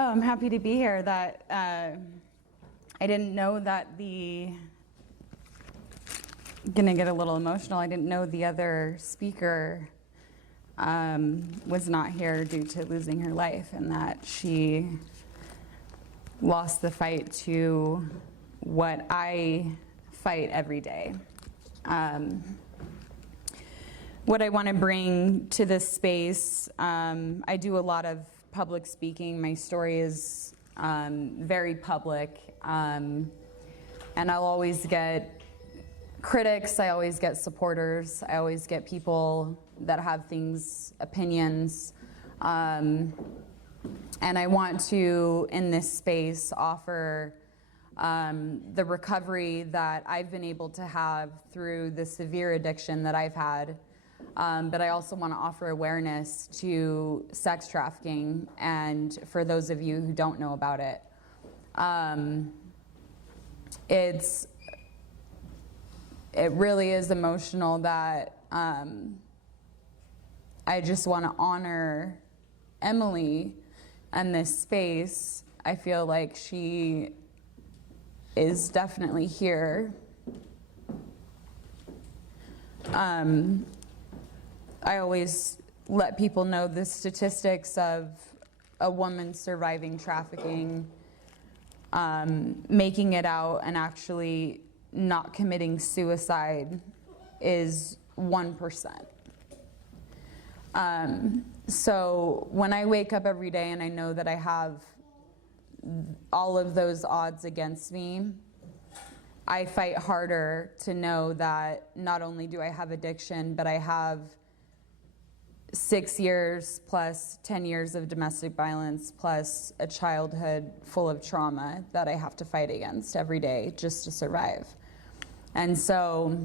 Oh, I'm happy to be here. That I didn't know that gonna get a little emotional. I didn't know the other speaker was not here due to losing her life, and that she lost the fight to what I fight every day. What I want to bring to this space, I do a lot of public speaking. My story is very public, and I'll always get critics, I always get supporters, I always get people that have opinions, and I want to, in this space, offer the recovery that I've been able to have through the severe addiction that I've had. But I also want to offer awareness to sex trafficking, and for those of you who don't know about it, it really is emotional that I just want to honor Emily and this space. I feel like she is definitely here. I always let people know the statistics of a woman surviving trafficking, making it out and actually not committing suicide is 1%. So when I wake up every day and I know that I have all of those odds against me, I fight harder to know that not only do I have addiction, but I have 6 years plus 10 years of domestic violence plus a childhood full of trauma that I have to fight against every day just to survive. And so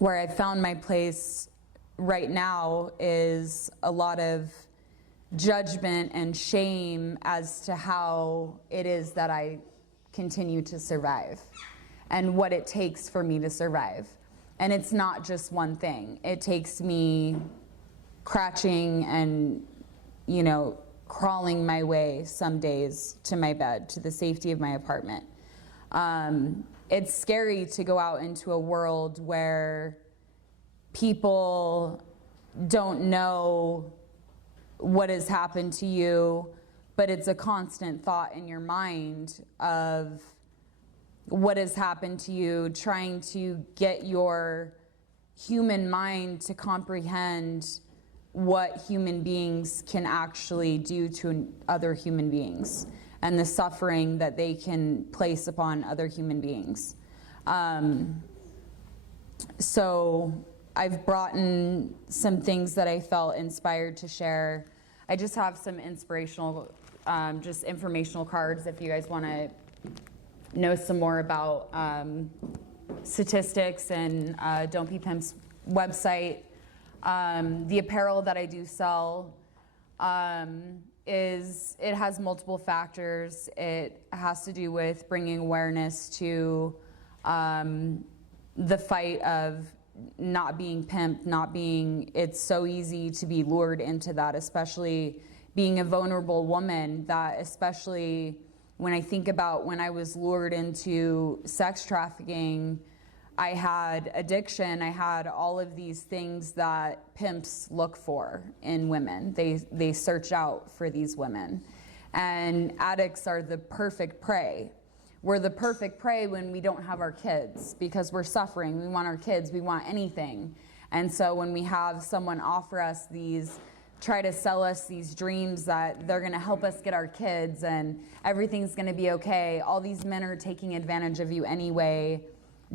where I've found my place right now is a lot of judgment and shame as to how it is that I continue to survive and what it takes for me to survive. And it's not just one thing. It takes me crouching and, crawling my way some days to my bed, to the safety of my apartment. It's scary to go out into a world where people don't know what has happened to you, but it's a constant thought in your mind of what has happened to you, trying to get your human mind to comprehend what human beings can actually do to other human beings and the suffering that they can place upon other human beings. So I've brought in some things that I felt inspired to share. I just have some inspirational, just informational cards if you guys want to know some more about statistics and Don't Be Pimp's website. The apparel that I do sell it has multiple factors. It has to do with bringing awareness to the fight of not being pimped, it's so easy to be lured into that, especially being a vulnerable woman, that especially when I think about when I was lured into sex trafficking, I had addiction, I had all of these things that pimps look for in women. They search out for these women. And addicts are the perfect prey. We're the perfect prey when we don't have our kids because we're suffering. We want our kids, we want anything. And so when we have someone offer us try to sell us these dreams that they're gonna help us get our kids and everything's gonna be okay, all these men are taking advantage of you anyway,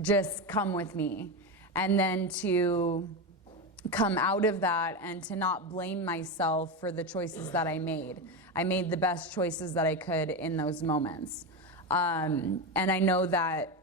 just come with me. And then to come out of that and to not blame myself for the choices that I made. I made the best choices that I could in those moments. And I know that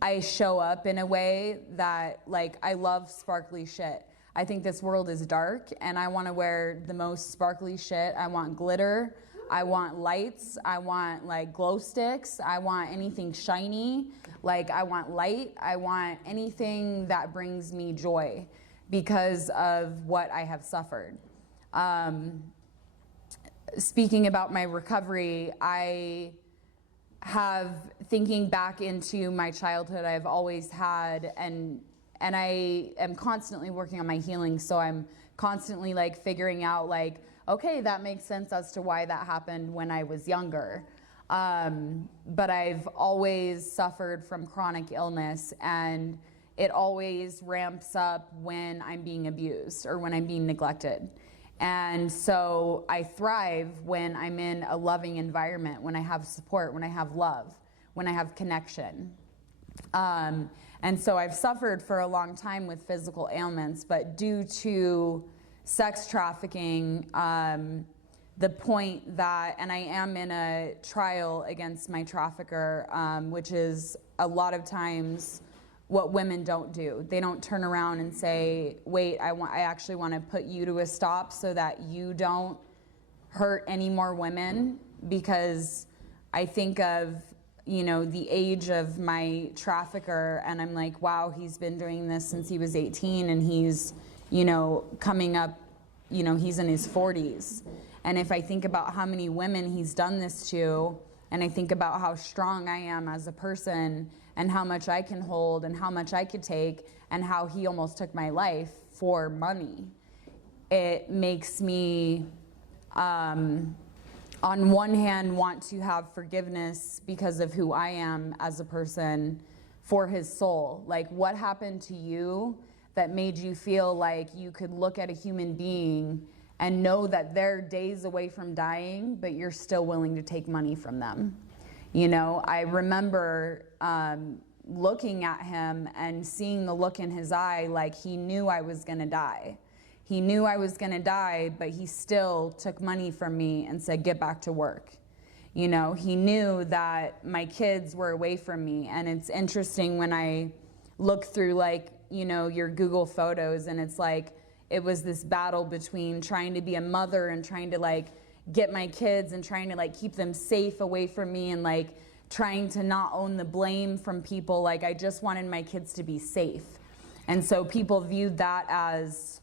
I show up in a way that, I love sparkly shit. I think this world is dark and I want to wear the most sparkly shit. I want glitter, I want lights, I want glow sticks, I want anything shiny, I want light, I want anything that brings me joy because of what I have suffered. speaking about my recovery, I have, thinking back into my childhood, I've always had, and I am constantly working on my healing, so I'm constantly like figuring out like, okay, that makes sense as to why that happened when I was younger. But I've always suffered from chronic illness, and it always ramps up when I'm being abused or when I'm being neglected. And so I thrive when I'm in a loving environment, when I have support, when I have love, when I have connection. And so I've suffered for a long time with physical ailments, but due to sex trafficking, the point that, and I am in a trial against my trafficker, which is a lot of times what women don't do. They don't turn around and say, wait, I actually want to put you to a stop so that you don't hurt any more women, because I think of, you know, the age of my trafficker, and I'm like, wow, he's been doing this since he was 18, and he's, you know, coming up, you know, he's in his 40s. And if I think about how many women he's done this to, and I think about how strong I am as a person, and how much I can hold, and how much I could take, and how he almost took my life for money, it makes me, on one hand, want to have forgiveness because of who I am as a person for his soul. Like, what happened to you that made you feel like you could look at a human being and know that they're days away from dying, but you're still willing to take money from them? You know, I remember looking at him and seeing the look in his eye like he knew I was gonna die. He knew I was gonna die, but he still took money from me and said, get back to work. You know, he knew that my kids were away from me. And it's interesting when I look through, like, you know, your Google photos, and it's like, it was this battle between trying to be a mother and trying to like get my kids and trying to like keep them safe away from me, and like trying to not own the blame from people. Like, I just wanted my kids to be safe. And so people viewed that as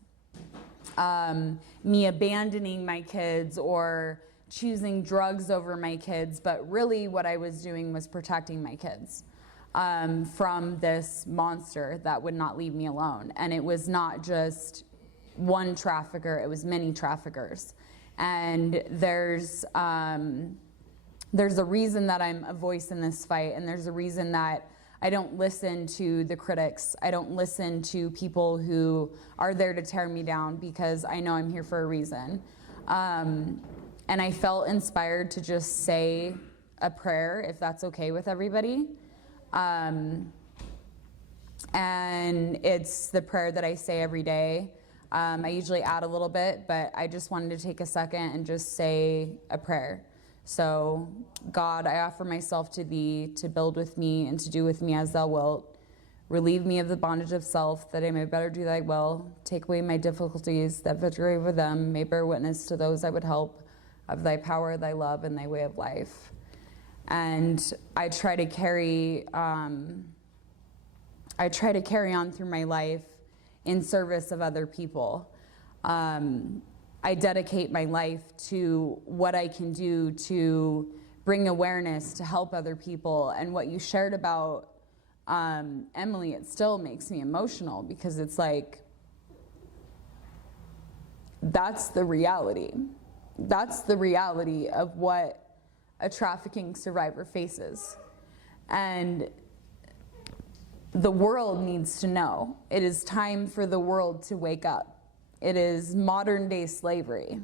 me abandoning my kids or choosing drugs over my kids, but really what I was doing was protecting my kids from this monster that would not leave me alone. And it was not just one trafficker, it was many traffickers. And there's a reason that I'm a voice in this fight, and there's a reason that I don't listen to the critics. I don't listen to people who are there to tear me down, because I know I'm here for a reason. And I felt inspired to just say a prayer, if that's okay with everybody. And it's the prayer that I say every day. I usually add a little bit, but I just wanted to take a second and just say a prayer. So, God, I offer myself to thee, to build with me and to do with me as thou wilt. Relieve me of the bondage of self, that I may better do thy will. Take away my difficulties, that victory over them may bear witness to those I would help, of thy power, thy love, and thy way of life. And I try to carry on through my life in service of other people. I dedicate my life to what I can do to bring awareness, to help other people. And what you shared about Emily, it still makes me emotional, because it's like, that's the reality. That's the reality of what a trafficking survivor faces. And the world needs to know. It is time for the world to wake up. It is modern day slavery.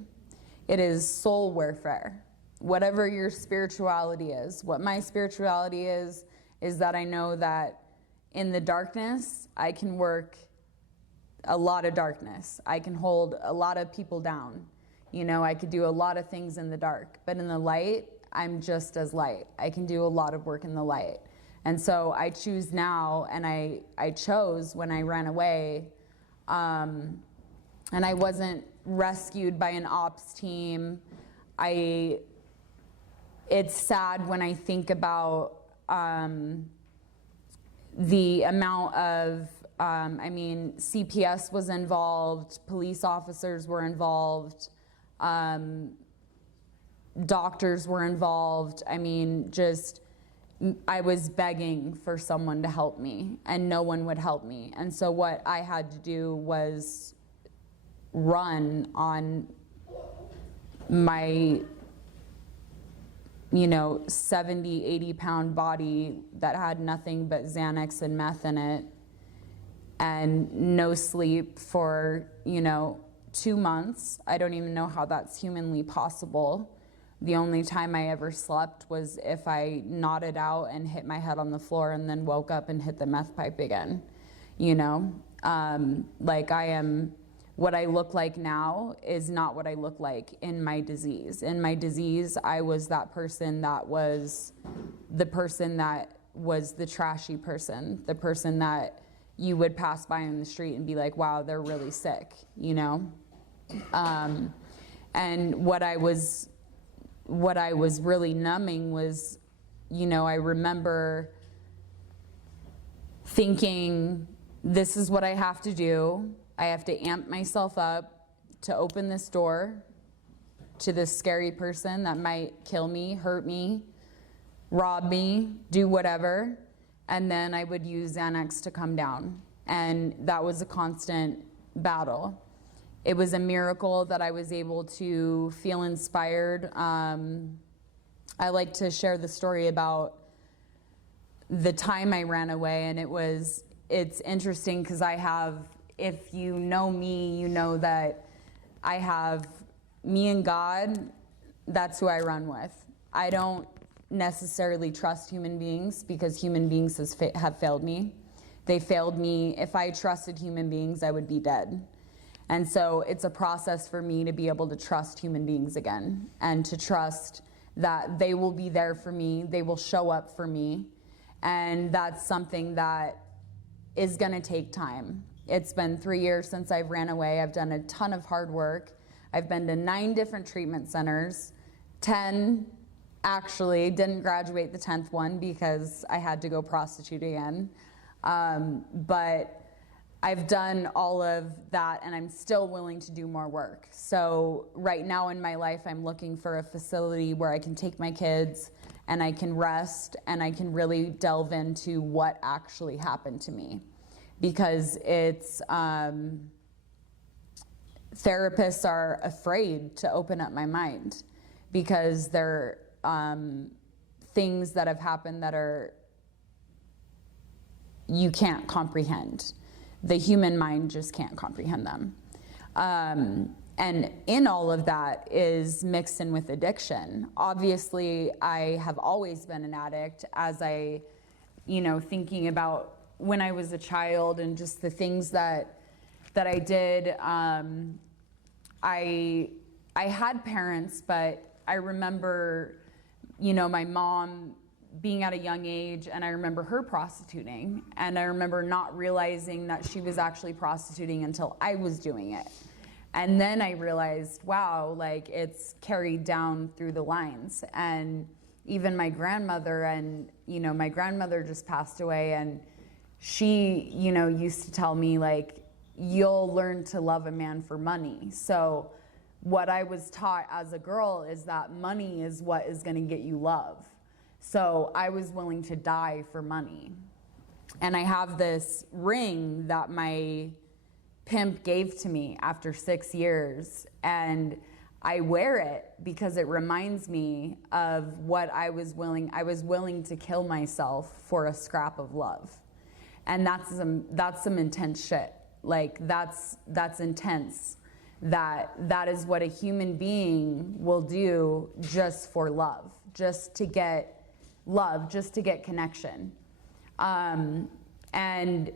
It is soul warfare. Whatever your spirituality is. What my spirituality is that I know that in the darkness, I can work a lot of darkness. I can hold a lot of people down. You know, I could do a lot of things in the dark, but in the light, I'm just as light. I can do a lot of work in the light. And so I choose now, and I chose when I ran away, and I wasn't rescued by an ops team. It's sad when I think about the amount of, CPS was involved, police officers were involved, doctors were involved. I mean, just, I was begging for someone to help me, and no one would help me. And so what I had to do was run on my 70, 80-pound body that had nothing but Xanax and meth in it, and no sleep for 2 months. I don't even know how that's humanly possible. The only time I ever slept was if I nodded out and hit my head on the floor and then woke up and hit the meth pipe again. Like, what I look like now is not what I look like in my disease. In my disease, I was that person that was the person that was the trashy person, the person that you would pass by on the street and be like, wow, they're really sick, And what I was really numbing was, I remember thinking, this is what I have to do. I have to amp myself up to open this door to this scary person that might kill me, hurt me, rob me, do whatever. And then I would use Xanax to come down. And that was a constant battle. It was a miracle that I was able to feel inspired. I like to share the story about the time I ran away, and it's interesting because if you know me, you know that I have me and God, that's who I run with. I don't necessarily trust human beings because human beings have failed me. They failed me. If I trusted human beings, I would be dead. And so it's a process for me to be able to trust human beings again, and to trust that they will be there for me, they will show up for me. And that's something that is gonna take time. It's been 3 years since I've ran away. I've done a ton of hard work. I've been to 9 different treatment centers, 10 actually didn't graduate the 10th one because I had to go prostitute again. But I've done all of that, and I'm still willing to do more work. So right now in my life, I'm looking for a facility where I can take my kids and I can rest and I can really delve into what actually happened to me. Because therapists are afraid to open up my mind because they're things that have happened that you can't comprehend. The human mind just can't comprehend them. And in all of that is mixed in with addiction. Obviously, I have always been an addict, as thinking about when I was a child and just the things that I did. I had parents, but I remember, my mom being at a young age, and I remember her prostituting, and I remember not realizing that she was actually prostituting until I was doing it. And then I realized, wow, like it's carried down through the lines. And even my grandmother, and my grandmother just passed away, and she used to tell me, like, you'll learn to love a man for money. So what I was taught as a girl is that money is what is going to get you love. So I was willing to die for money. And I have this ring that my pimp gave to me after 6 years, and I wear it because it reminds me of what I was willing to kill myself for a scrap of love. And that's some intense shit. Like that's intense. That is what a human being will do just for love, just to get love, just to get connection. And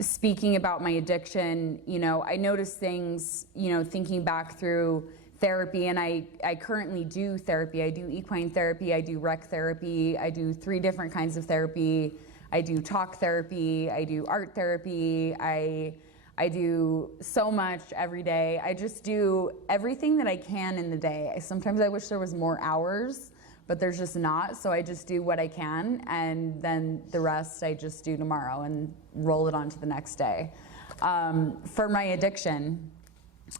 speaking about my addiction, I noticed things, thinking back through therapy, and I currently do therapy. I do equine therapy, I do rec therapy, I do 3 different kinds of therapy. I do talk therapy, I do art therapy, I do so much every day. I just do everything that I can in the day. Sometimes I wish there was more hours, but there's just not, so I just do what I can, and then the rest I just do tomorrow and roll it on to the next day. For my addiction,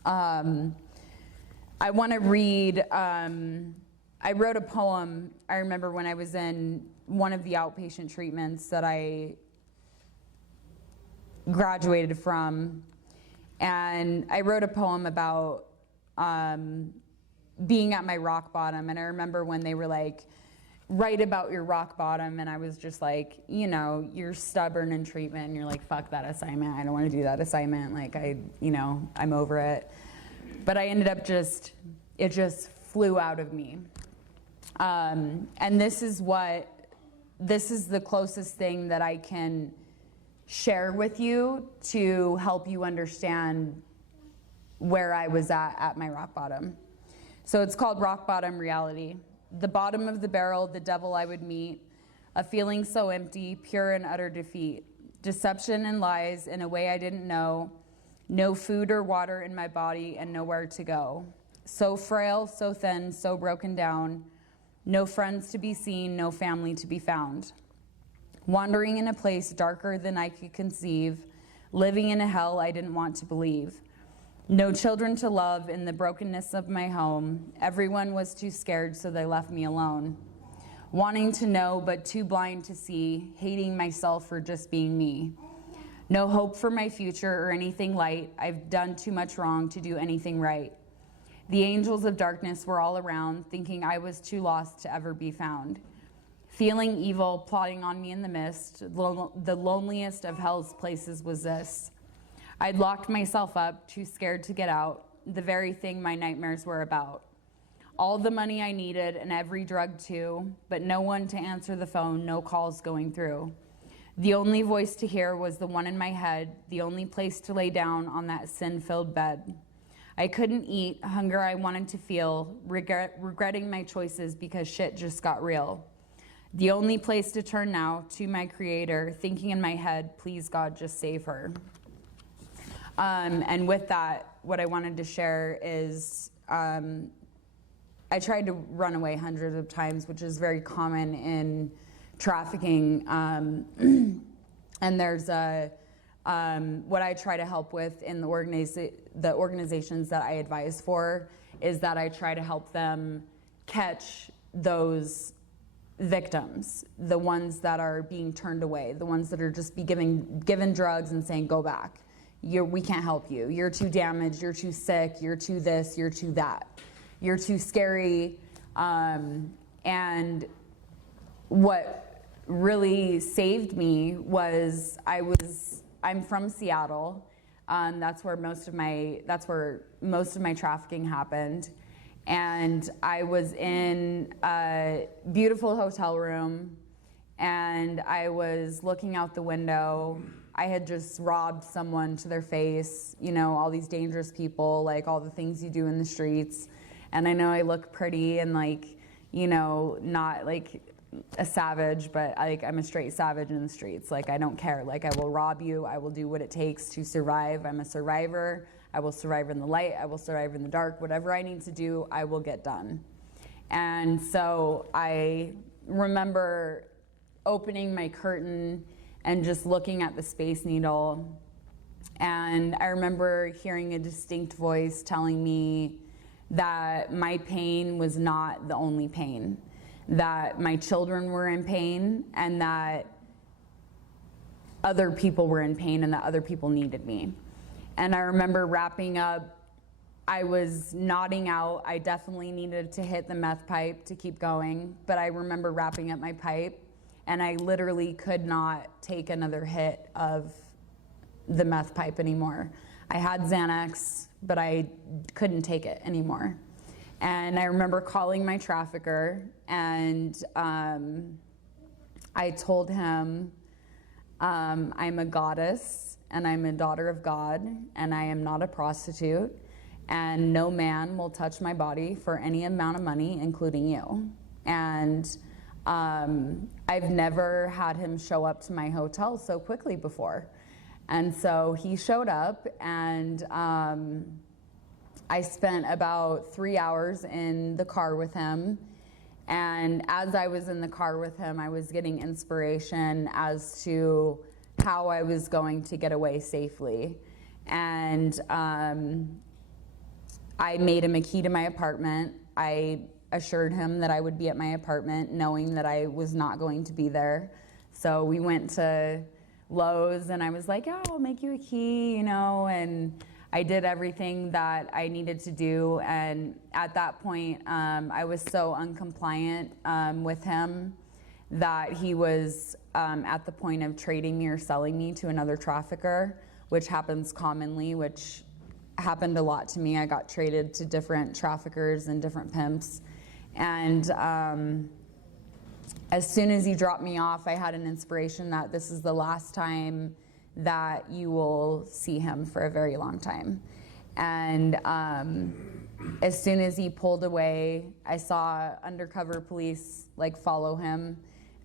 I want to read I wrote a poem, I remember when I was in one of the outpatient treatments that I graduated from, and I wrote a poem about being at my rock bottom. And I remember when they were like, write about your rock bottom, and I was just like, you know, you're stubborn in treatment and you're like, fuck that assignment, I don't want to do that assignment, like I'm over it. But I ended up it just flew out of me. And this is the closest thing that I can share with you to help you understand where I was at my rock bottom. So it's called Rock Bottom Reality. The bottom of the barrel, the devil I would meet, a feeling so empty, pure and utter defeat, deception and lies in a way I didn't know, no food or water in my body and nowhere to go. So frail, so thin, so broken down, no friends to be seen, no family to be found. Wandering in a place darker than I could conceive, living in a hell I didn't want to believe. No children to love in the brokenness of my home. Everyone was too scared, so they left me alone. Wanting to know, but too blind to see, hating myself for just being me. No hope for my future or anything light. I've done too much wrong to do anything right. The angels of darkness were all around, thinking I was too lost to ever be found. Feeling evil, plotting on me in the mist, the loneliest of hell's places was this. I'd locked myself up, too scared to get out, the very thing my nightmares were about. All the money I needed and every drug too, but no one to answer the phone, no calls going through. The only voice to hear was the one in my head, the only place to lay down on that sin-filled bed. I couldn't eat, hunger I wanted to feel, regretting my choices because shit just got real. The only place to turn now, to my creator, thinking in my head, please God, just save her. And with that, what I wanted to share is I tried to run away hundreds of times, which is very common in trafficking. And there's what I try to help with in the organizations that I advise for is that I try to help them catch those victims, the ones that are being turned away, the ones that are just given drugs and saying, go back. We can't help you. You're too damaged, you're too sick, you're too this, you're too that. You're too scary. And what really saved me was I'm from Seattle. That's where most of my trafficking happened. And I was in a beautiful hotel room and I was looking out the window. I had just robbed someone to their face, you know, all these dangerous people, like all the things you do in the streets. And I know I look pretty and like, you know, not like a savage, but I'm a straight savage in the streets. Like, I don't care. Like, I will rob you. I will do what it takes to survive. I'm a survivor. I will survive in the light. I will survive in the dark. Whatever I need to do, I will get done. And so I remember opening my curtain and just looking at the Space Needle. And I remember hearing a distinct voice telling me that my pain was not the only pain, that my children were in pain, and that other people were in pain, and that other people needed me. And I remember wrapping up, I was nodding out. I definitely needed to hit the meth pipe to keep going, but I remember wrapping up my pipe, and I literally could not take another hit of the meth pipe anymore. I had Xanax, but I couldn't take it anymore. And I remember calling my trafficker, and I told him, I'm a goddess, and I'm a daughter of God, and I am not a prostitute, and no man will touch my body for any amount of money, including you. And I've never had him show up to my hotel so quickly before. And so he showed up, and I spent about 3 hours in the car with him. And as I was in the car with him, I was getting inspiration as to how I was going to get away safely. And I made him a key to my apartment. I assured him that I would be at my apartment knowing that I was not going to be there. So we went to Lowe's and I was like, yeah, I'll make you a key, and I did everything that I needed to do. And at that point, I was so uncompliant with him that he was at the point of trading me or selling me to another trafficker, which happens commonly, which happened a lot to me. I got traded to different traffickers and different pimps. And as soon as he dropped me off, I had an inspiration that this is the last time that you will see him for a very long time. And as soon as he pulled away, I saw undercover police follow him.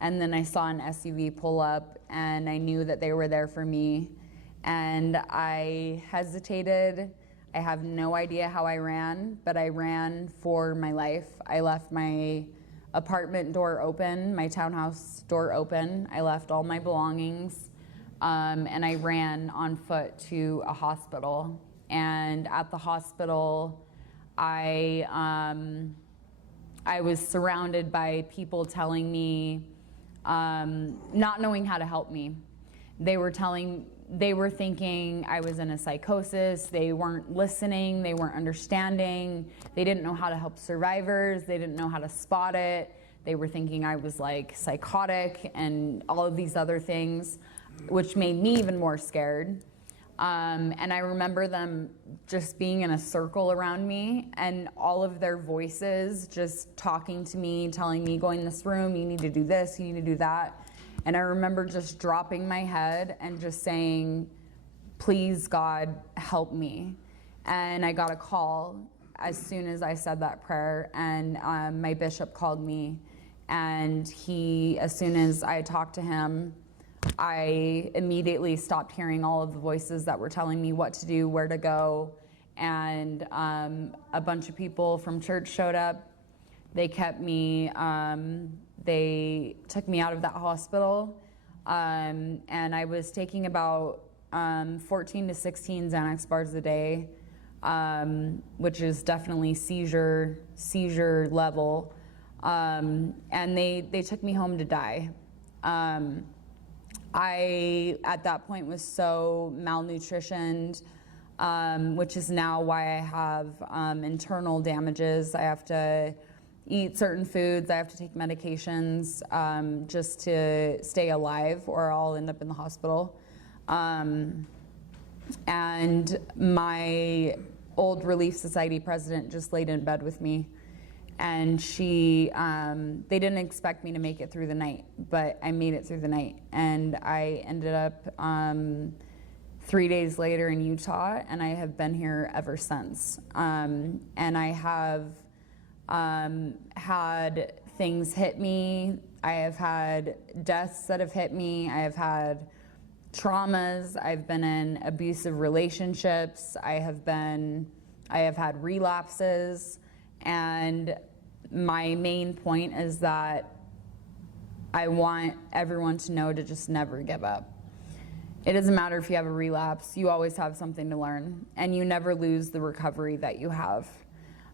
And then I saw an SUV pull up, and I knew that they were there for me. And I hesitated. I have no idea how I ran, but I ran for my life. I left my apartment door open, my townhouse door open. I left all my belongings, and I ran on foot to a hospital. And at the hospital, I was surrounded by people telling me, not knowing how to help me. They were thinking I was in a psychosis. They weren't listening. They weren't understanding. They didn't know how to help survivors. They didn't know how to spot it. They were thinking I was psychotic and all of these other things, which made me even more scared. And I remember them just being in a circle around me and all of their voices just talking to me, telling me, go in this room, you need to do this, you need to do that. And I remember just dropping my head and just saying, please, God, help me. And I got a call as soon as I said that prayer, and my bishop called me. And as soon as I talked to him, I immediately stopped hearing all of the voices that were telling me what to do, where to go. And a bunch of people from church showed up. They kept me, they took me out of that hospital. And I was taking about 14 to 16 Xanax bars a day, which is definitely seizure level. And they took me home to die. I, at that point, was so malnutritioned, which is now why I have internal damages. I have to eat certain foods, I have to take medications just to stay alive, or I'll end up in the hospital. And my old Relief Society president just laid in bed with me. And they didn't expect me to make it through the night, but I made it through the night. And I ended up 3 days later in Utah, and I have been here ever since. And I have had things hit me. I have had deaths that have hit me. I have had traumas. I've been in abusive relationships. I have had relapses. And my main point is that I want everyone to know to just never give up. It doesn't matter if you have a relapse, you always have something to learn, and you never lose the recovery that you have.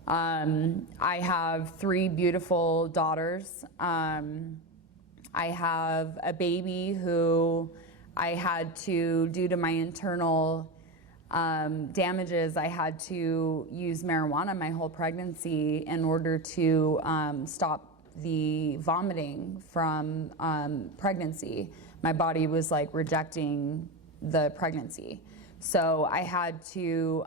I have 3 beautiful daughters. I have a baby who I had to, due to my internal damages, I had to use marijuana my whole pregnancy in order to stop the vomiting from pregnancy. My body was rejecting the pregnancy. So I had to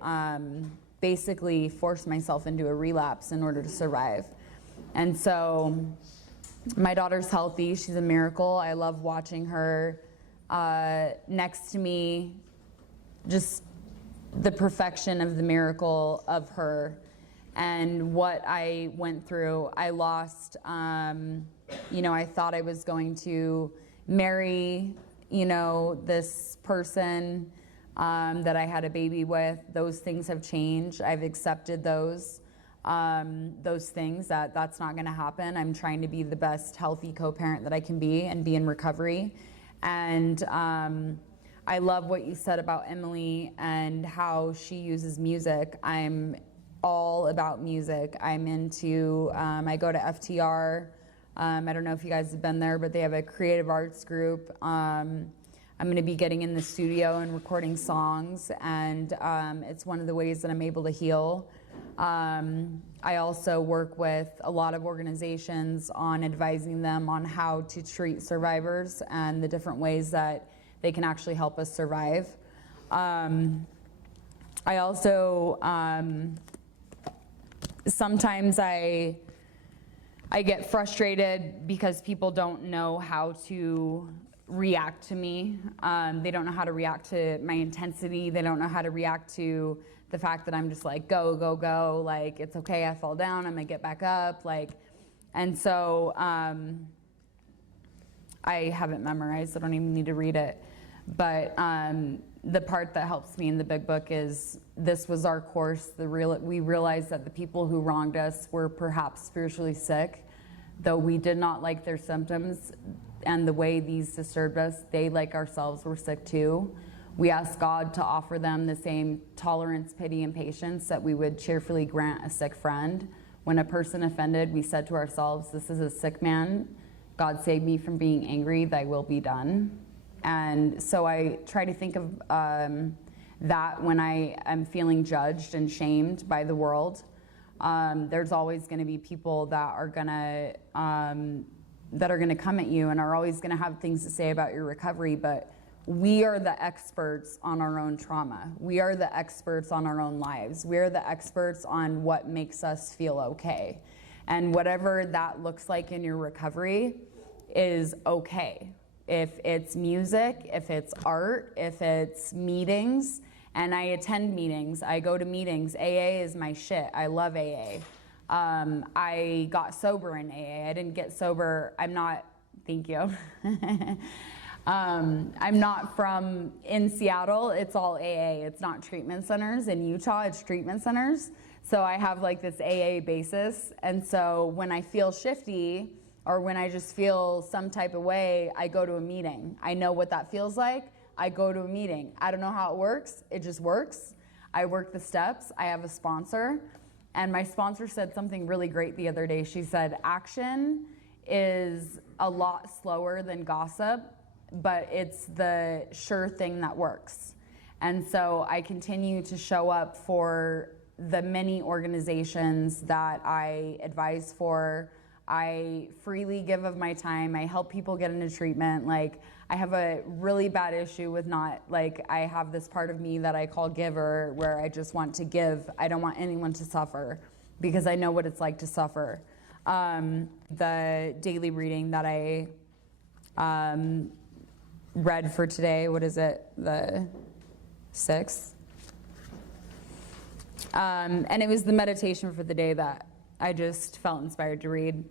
basically force myself into a relapse in order to survive. And so my daughter's healthy, she's a miracle. I love watching her next to me, just the perfection of the miracle of her. And what I went through, I lost, I thought I was going to marry, this person that I had a baby with. Those things have changed. I've accepted those things, that's not gonna happen. I'm trying to be the best healthy co-parent that I can be and be in recovery. And I love what you said about Emily and how she uses music. I'm all about music. I'm into, I go to FTR. I don't know if you guys have been there, but they have a creative arts group. I'm going to be getting in the studio and recording songs, and it's one of the ways that I'm able to heal. I also work with a lot of organizations on advising them on how to treat survivors and the different ways that they can actually help us survive. I also, sometimes I get frustrated because people don't know how to react to me. They don't know how to react to my intensity. They don't know how to react to the fact that I'm just like, go, go, go. Like, it's okay, I fall down, I'm gonna get back up. Like, and so I haven't memorized, I don't even need to read it. But the part that helps me in the big book is, this was our course. We realized that the people who wronged us were perhaps spiritually sick, though we did not like their symptoms and the way these disturbed us. They, like ourselves, were sick too. We asked God to offer them the same tolerance, pity, and patience that we would cheerfully grant a sick friend. When a person offended, we said to ourselves, this is a sick man. God save me from being angry, thy will be done. And so I try to think of that when I am feeling judged and shamed by the world. There's always going to be people that are going to come at you and are always going to have things to say about your recovery, but we are the experts on our own trauma. We are the experts on our own lives. We are the experts on what makes us feel okay. And whatever that looks like in your recovery is okay. If it's music, if it's art, if it's meetings, and I attend meetings, I go to meetings. AA is my shit. I love AA. I got sober in AA. I didn't get sober. I'm not, thank you. I'm not from in Seattle. It's all AA. It's not treatment centers. In Utah, it's treatment centers. So I have like this AA basis. And so when I feel shifty, or when I just feel some type of way, I go to a meeting. I know what that feels like. I go to a meeting. I don't know how it works. It just works. I work the steps. I have a sponsor. And my sponsor said something really great the other day. She said, action is a lot slower than gossip, but it's the sure thing that works. And so I continue to show up for the many organizations that I advise for. I freely give of my time. I help people get into treatment. Like, I have a really bad issue with not, like, I have this part of me that I call giver, where I just want to give. I don't want anyone to suffer because I know what it's like to suffer. The daily reading that I read for today, what is it, the 6th? And it was the meditation for the day that I just felt inspired to read.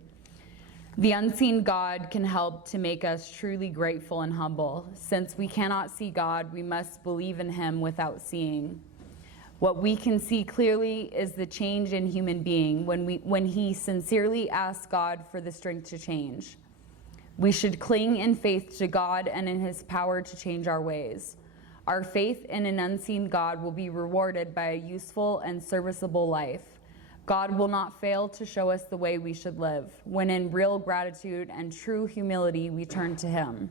The unseen God can help to make us truly grateful and humble. Since we cannot see God, we must believe in him without seeing. What we can see clearly is the change in human being when he sincerely asks God for the strength to change. We should cling in faith to God and in his power to change our ways. Our faith in an unseen God will be rewarded by a useful and serviceable life. God will not fail to show us the way we should live, when in real gratitude and true humility we turn to him.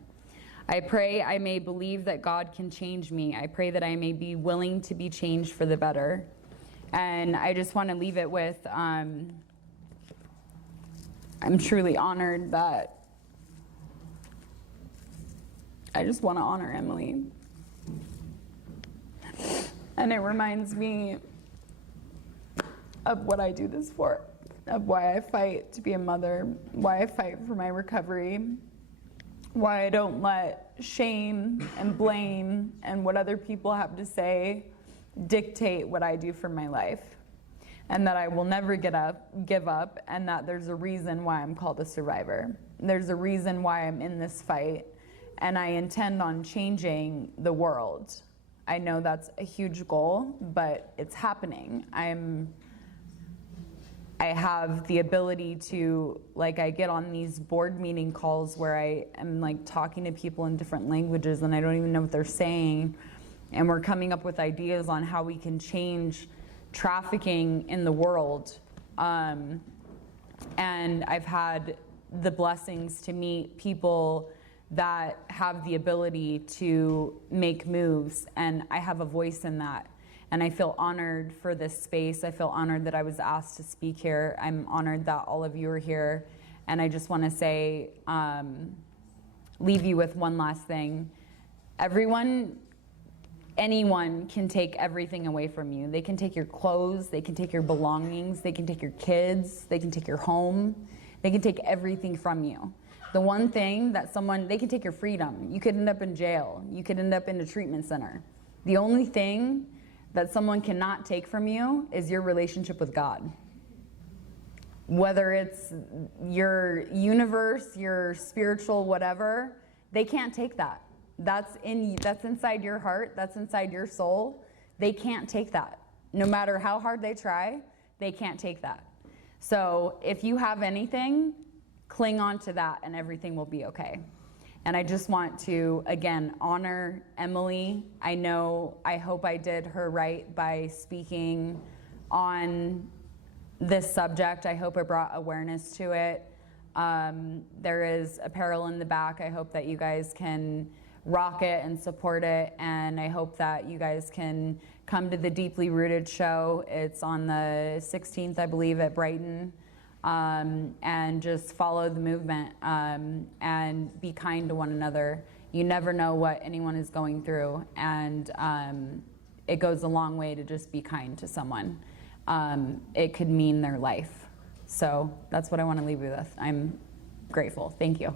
I pray I may believe that God can change me. I pray that I may be willing to be changed for the better. And I just want to leave it with, I'm truly honored that I just want to honor Emily. And it reminds me of what I do this for, of why I fight to be a mother, why I fight for my recovery, why I don't let shame and blame and what other people have to say dictate what I do for my life, and that I will never give up, and that there's a reason why I'm called a survivor. There's a reason why I'm in this fight, and I intend on changing the world. I know that's a huge goal, but it's happening. I have the ability to, like, I get on these board meeting calls where I am like talking to people in different languages and I don't even know what they're saying. And we're coming up with ideas on how we can change trafficking in the world. And I've had the blessings to meet people that have the ability to make moves, and I have a voice in that. And I feel honored for this space. I feel honored that I was asked to speak here. I'm honored that all of you are here. And I just want to say, leave you with one last thing. Anyone can take everything away from you. They can take your clothes, they can take your belongings, they can take your kids, they can take your home, they can take everything from you. The one thing that they can take your freedom. You could end up in jail. You could end up in a treatment center. The only thing that someone cannot take from you is your relationship with God. Whether it's your universe, your spiritual whatever, they can't take that. That's inside your heart, that's inside your soul. They can't take that. No matter how hard they try, they can't take that. So if you have anything, cling on to that and everything will be okay. And I just want to, again, honor Emily. I hope I did her right by speaking on this subject. I hope it brought awareness to it. There is apparel in the back. I hope that you guys can rock it and support it. And I hope that you guys can come to the Deeply Rooted show. It's on the 16th, I believe, at Brighton. And just follow the movement and be kind to one another. You never know what anyone is going through, and it goes a long way to just be kind to someone. It could mean their life. So that's what I want to leave you with. I'm grateful. Thank you.